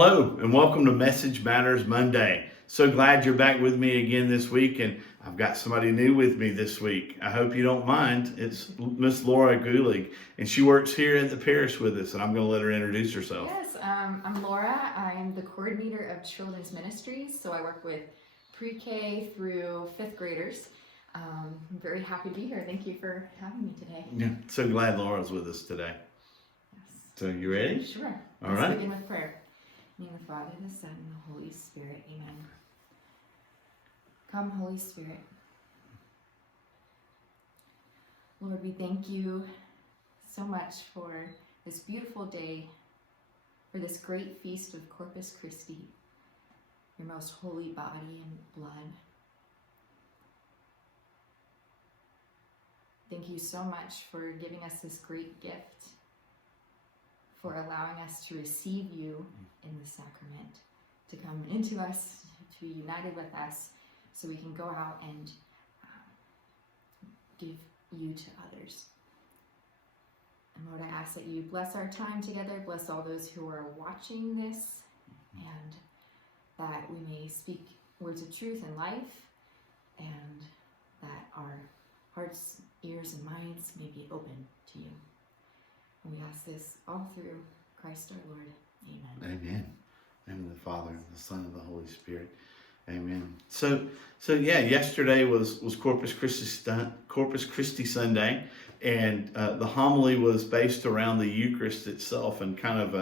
Hello, and welcome to Message Matters Monday. So glad you're back with me again this week, and I've got somebody new with me this week. I hope you don't mind. It's Miss Laura Gulig, and she works here at the parish with us, and I'm going to let her introduce herself. Yes, I'm Laura. I'm the coordinator of children's ministries, so I work with pre-K through 5th graders. I'm very happy to be here. Thank you for having me today. Yeah, so glad Laura's with us today. Yes. So you ready? Sure. All Let's right. begin with prayer. In the name of the Father, the Son, and the Holy Spirit. Amen. Come, Holy Spirit. Lord, we thank you so much for this beautiful day, for this great feast of Corpus Christi, your most holy body and blood. Thank you so much for giving us this great gift, for allowing us to receive you in the sacrament, to come into us, to be united with us, so we can go out and give you to others. And Lord, I ask that you bless our time together, bless all those who are watching this, and that we may speak words of truth and life, and that our hearts, ears, and minds may be open to you. And we ask this all through Christ our Lord. Amen. Amen. And the Father, and the Son, and the Holy Spirit. Amen. So yeah, yesterday was Corpus Christi Sunday, and the homily was based around the Eucharist itself, and kind of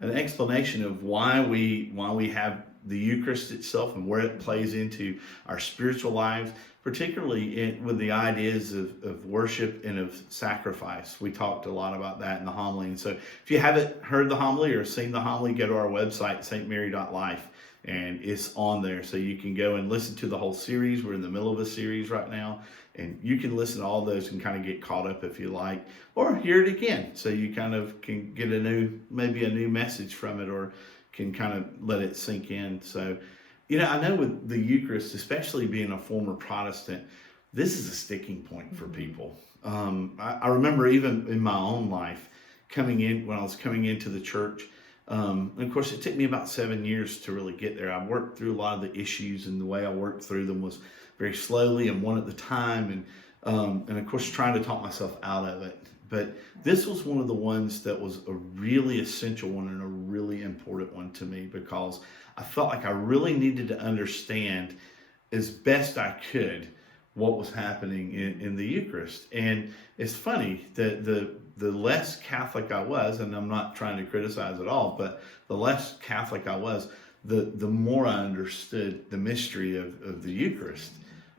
an explanation of why we have the Eucharist itself and where it plays into our spiritual lives, particularly with the ideas of worship and of sacrifice. We talked a lot about that in the homily. And so if you haven't heard the homily or seen the homily, go to our website, stmary.life, and it's on there. So you can go and listen to the whole series. We're in the middle of a series right now, and you can listen to all those and kind of get caught up if you like, or hear it again. So you kind of can get maybe a new message from it, or can kind of let it sink in. So, I know with the Eucharist, especially being a former Protestant, this is a sticking point for people. I remember even in my own life, when I was coming into the church, and of course it took me about 7 years to really get there. I worked through a lot of the issues, and the way I worked through them was very slowly and one at a time, and of course trying to talk myself out of it. But this was one of the ones that was a really essential one and a really important one to me, because I felt like I really needed to understand as best I could what was happening in the Eucharist. And it's funny that the less Catholic I was, and I'm not trying to criticize at all, but the less Catholic I was, the more I understood the mystery of the Eucharist.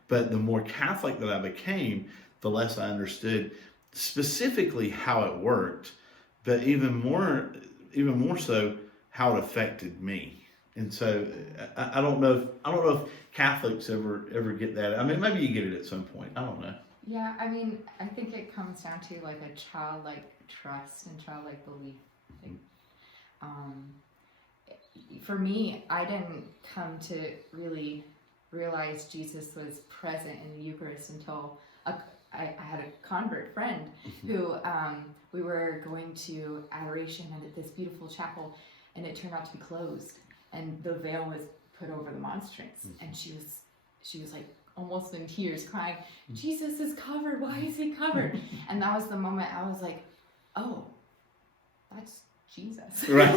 But the more Catholic that I became, the less I understood specifically how it worked, but even more so how it affected me. And so I don't know if Catholics ever get that. I mean, maybe you get it at some point. I don't know. Yeah, I mean, I think it comes down to like a childlike trust and childlike belief. I think. For me, I didn't come to really realize Jesus was present in the Eucharist until I had a convert friend who we were going to adoration at this beautiful chapel, and it turned out to be closed, and the veil was put over the monstrance, and she was like almost in tears, crying, "Jesus is covered. Why is he covered?" And that was the moment I was like, "Oh, that's Jesus." Right.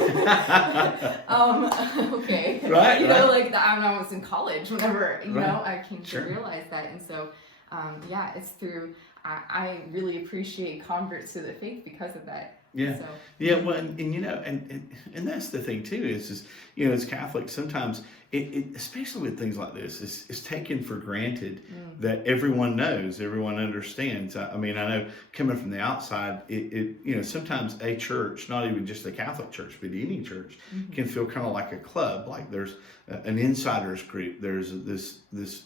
Okay. Right. Like I was in college whenever I came to realize that, and so. It's through, I really appreciate converts to the faith because of that. Yeah. So. Yeah. Well, and that's the thing too, is as Catholics, sometimes it especially with things like this, it's taken for granted that everyone knows, everyone understands. I mean, I know coming from the outside, sometimes a church, not even just the Catholic church, but any church, can feel kind of like a club. Like there's an insiders group. There's this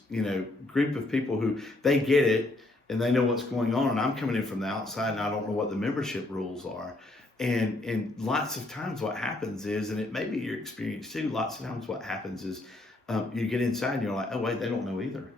group of people who they get it and they know what's going on, and I'm coming in from the outside and I don't know what the membership rules are. And lots of times what happens is, and it may be your experience too, lots of times what happens is you get inside and you're like, oh wait, they don't know either.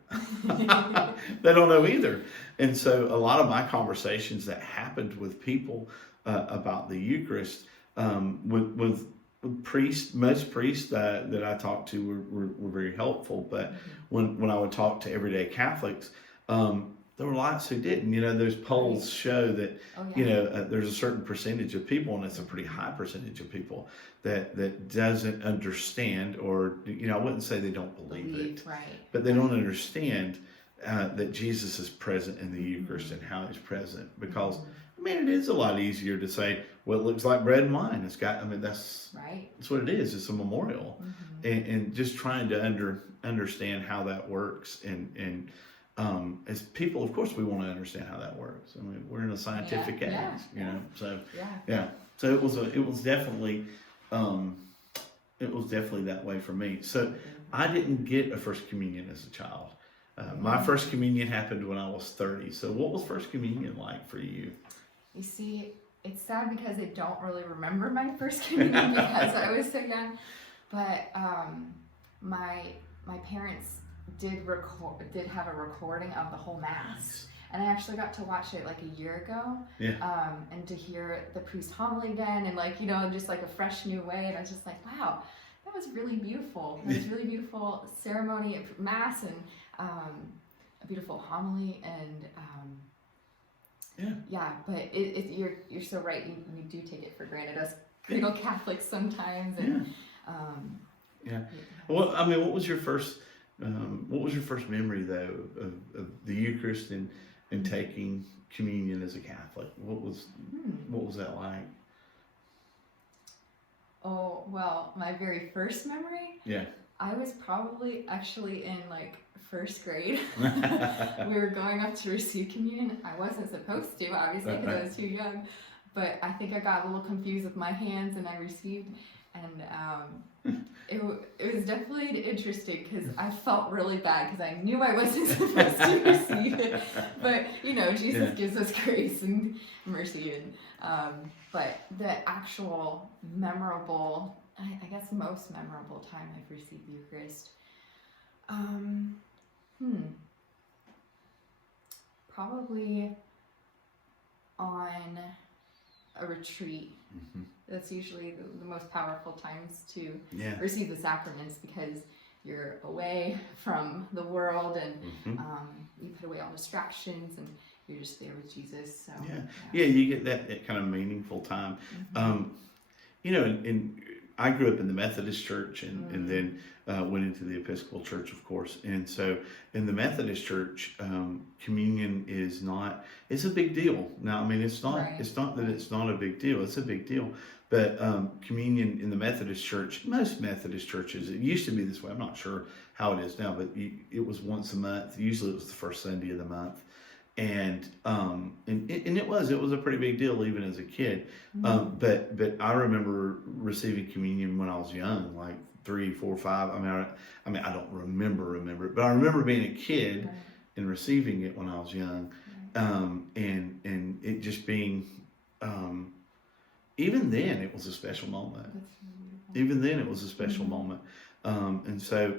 They don't know either. And so a lot of my conversations that happened with people about the Eucharist with most priests that I talked to were very helpful. But when I would talk to everyday Catholics, there were lots who didn't. Those polls show that, Oh, yeah. there's a certain percentage of people, and it's a pretty high percentage of people that doesn't understand, or, I wouldn't say they don't believe it, Right. but they don't understand that Jesus is present in the Eucharist and how he's present. Because, it is a lot easier to say, well, it looks like bread and wine. That's Right. that's what it is. It's a memorial. And just trying to understand how that works. And as people, of course, we want to understand how that works. We're in a scientific age, so Yeah. so it was definitely that way for me. So I didn't get a first communion as a child. My first communion happened when I was 30. So what was first communion like for you? You see, it's sad because I don't really remember my first communion because I was so young. But my parents did have a recording of the whole Mass, and I actually got to watch it like a year ago. Yeah. And to hear the priest homily then, and just like a fresh new way, and I was just like, wow, that was really beautiful. It was really beautiful ceremony at Mass, and a beautiful homily, and but you're so right. We do take it for granted as cradle Catholics sometimes, and Well, what was your first memory though of the Eucharist and taking communion as a Catholic? What was that like? Oh, well, my very first memory? Yeah. I was probably actually in like first grade. We were going up to receive communion. I wasn't supposed to, obviously, because I was too young. But I think I got a little confused with my hands, and I received. And it was definitely interesting because I felt really bad because I knew I wasn't supposed to receive it. But Jesus gives us grace and mercy, and but the actual memorable, I guess most memorable time I've received the Eucharist, probably on a retreat. That's usually the most powerful times to receive the sacraments, because you're away from the world, and you put away all distractions, and you're just there with Jesus. So you get that kind of meaningful time. And I grew up in the Methodist Church, and then went into the Episcopal Church, of course. And so in the Methodist Church, communion it's a big deal. Now, it's not that it's not a big deal. It's a big deal. But communion in the Methodist Church, most Methodist churches, it used to be this way. I'm not sure how it is now, but it was once a month. Usually it was the first Sunday of the month. And it was a pretty big deal even as a kid. But I remember receiving communion when I was young, like 3, 4, 5. I don't remember it, but I remember being a kid and receiving it when I was young. And it just being, even then it was a special moment. Even then it was a special moment. And so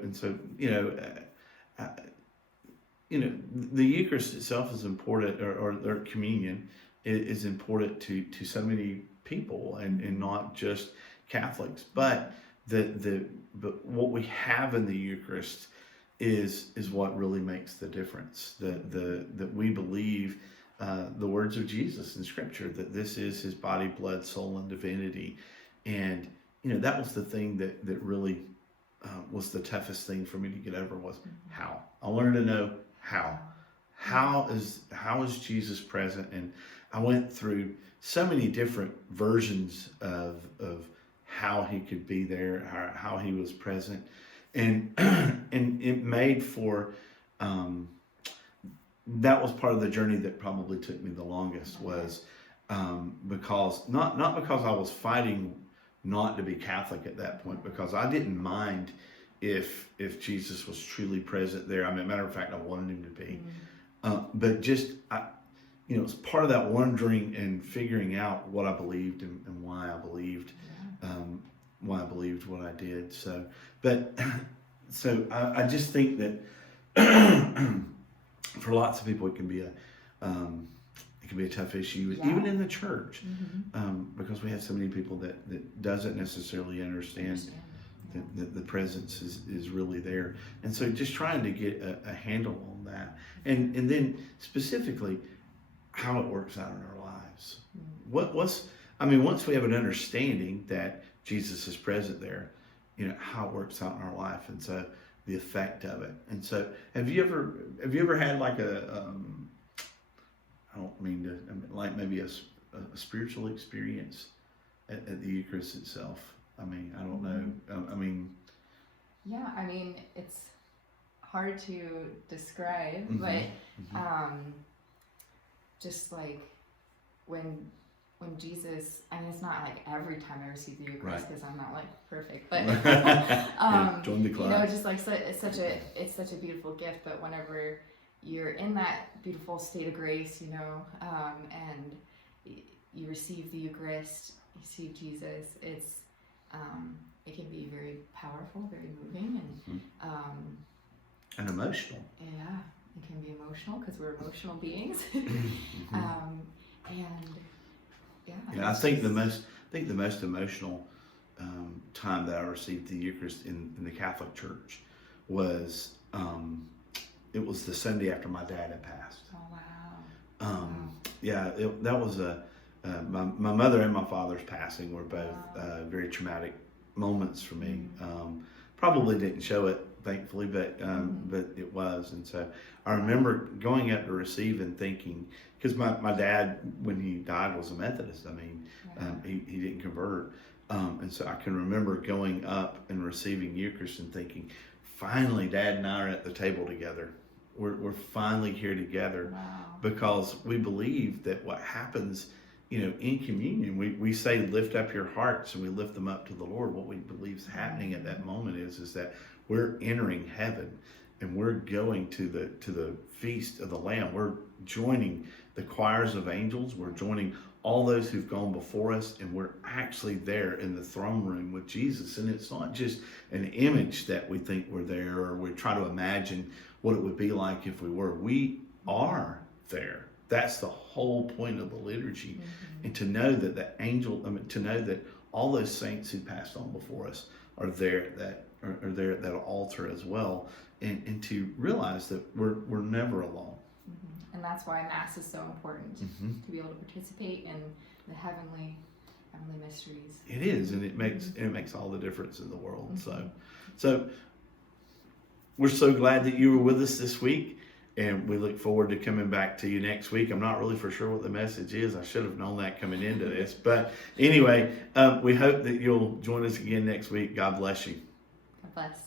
the Eucharist itself is important, or communion is important to so many people, and not just Catholics. But but what we have in the Eucharist is what really makes the difference. That we believe the words of Jesus in Scripture, that this is his body, blood, soul, and divinity. And that was the thing that really was the toughest thing for me to get over, was how. I wanted to know how is Jesus present. And I went through so many different versions of how he could be there, how he was present, and it made for that was part of the journey that probably took me the longest, was because not because I was fighting not to be Catholic at that point, because I didn't mind if Jesus was truly present there. Matter of fact, I wanted him to be. But just, it's part of that wondering and figuring out what I believed and why I believed, what I did. So I just think that for lots of people it can can be a tough issue, Yeah. even in the church, because we have so many people that doesn't necessarily understand that the presence is really there. And so just trying to get a handle on that. And then specifically how it works out in our lives. Once we have an understanding that Jesus is present there, how it works out in our life. And so the effect of it. And so have you ever had like I don't mean to, like maybe a spiritual experience at the Eucharist itself? I don't know. Yeah, it's hard to describe, but just like when Jesus, it's not like every time I receive the Eucharist because I'm not like perfect, but join the club. just like it's such a beautiful gift. But whenever you're in that beautiful state of grace, and you receive the Eucharist, you see Jesus, it can be very powerful, very moving, and emotional. Yeah, it can be emotional because we're emotional beings, I think the most emotional time that I received the Eucharist in the Catholic Church was it was the Sunday after my dad had passed. Oh wow! That was my mother and my father's passing were both very traumatic moments for me. Probably didn't show it, thankfully, but it was. And so I remember going up to receive and thinking, because my dad, when he died, was a Methodist. He didn't convert. And so I can remember going up and receiving Eucharist and thinking, finally, Dad and I are at the table together. We're finally here together. Wow. Because we believe that what happens, in communion, we say lift up your hearts and we lift them up to the Lord. What we believe is happening at that moment is that we're entering heaven and we're going to the feast of the Lamb. We're joining the choirs of angels. We're joining all those who've gone before us, and we're actually there in the throne room with Jesus. And it's not just an image that we think we're there, or we try to imagine what it would be like if we were. We are there. That's the whole point of the liturgy. And to know that to know that all those saints who passed on before us are there, that are there at that altar as well, and to realize that we're never alone. And that's why Mass is so important, to be able to participate in the heavenly mysteries. It is, and it makes all the difference in the world. So we're so glad that you were with us this week, and we look forward to coming back to you next week. I'm not really for sure what the message is. I should have known that coming into this, but anyway, we hope that you'll join us again next week. God bless you. God bless.